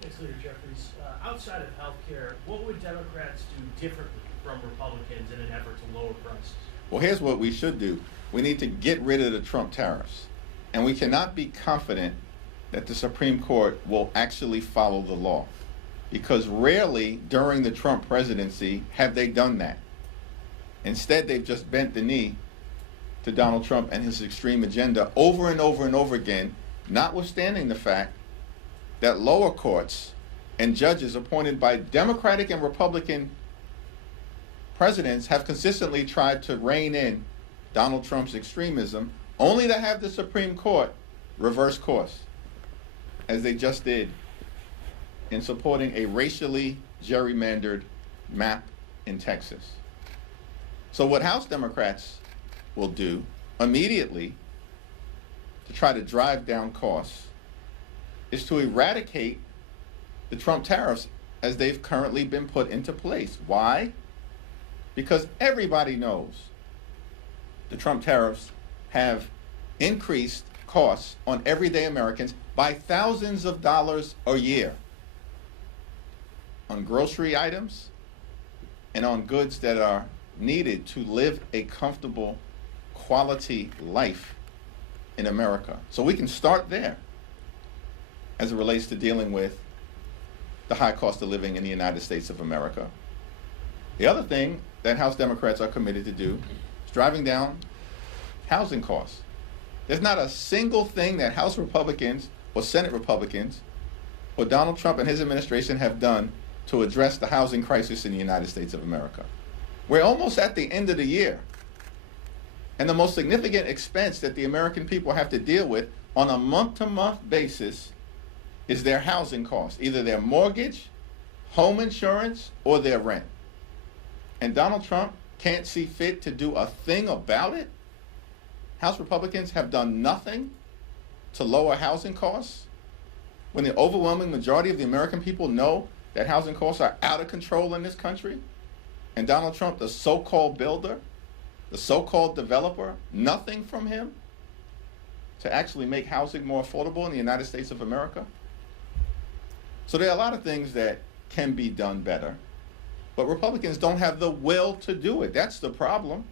Thanks, Leader Jeffries. Outside of healthcare, what would Democrats do differently from Republicans in an effort to lower prices? Well, here's what we should do. We need to get rid of the Trump tariffs. And we cannot be confident that the Supreme Court will actually follow the law, because rarely during the Trump presidency have they done that. Instead, they've just bent the knee to Donald Trump and his extreme agenda over and over and over again, notwithstanding the fact that lower courts and judges appointed by Democratic and Republican presidents have consistently tried to rein in Donald Trump's extremism, only to have the Supreme Court reverse course, as they just did in supporting a racially gerrymandered map in Texas. So what House Democrats will do immediately to try to drive down costs is to eradicate the Trump tariffs as they've currently been put into place. Why? Because everybody knows the Trump tariffs have increased costs on everyday Americans by thousands of dollars a year on grocery items and on goods that are needed to live a comfortable, quality life in America. So we can start there as it relates to dealing with the high cost of living in the United States of America. The other thing that House Democrats are committed to do is driving down housing costs. There's not a single thing that House Republicans or Senate Republicans or Donald Trump and his administration have done to address the housing crisis in the United States of America. We're almost at the end of the year, and the most significant expense that the American people have to deal with on a month-to-month basis is their housing costs, either their mortgage, home insurance, or their rent. And Donald Trump can't see fit to do a thing about it? House Republicans have done nothing to lower housing costs when the overwhelming majority of the American people know that housing costs are out of control in this country? And Donald Trump, the so-called builder, the so-called developer, nothing from him to actually make housing more affordable in the United States of America? So there are a lot of things that can be done better, but Republicans don't have the will to do it. That's the problem.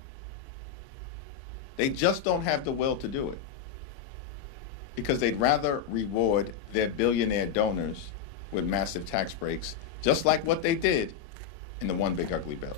They just don't have the will to do it because they'd rather reward their billionaire donors with massive tax breaks, just like what they did in the One Big Ugly Bill.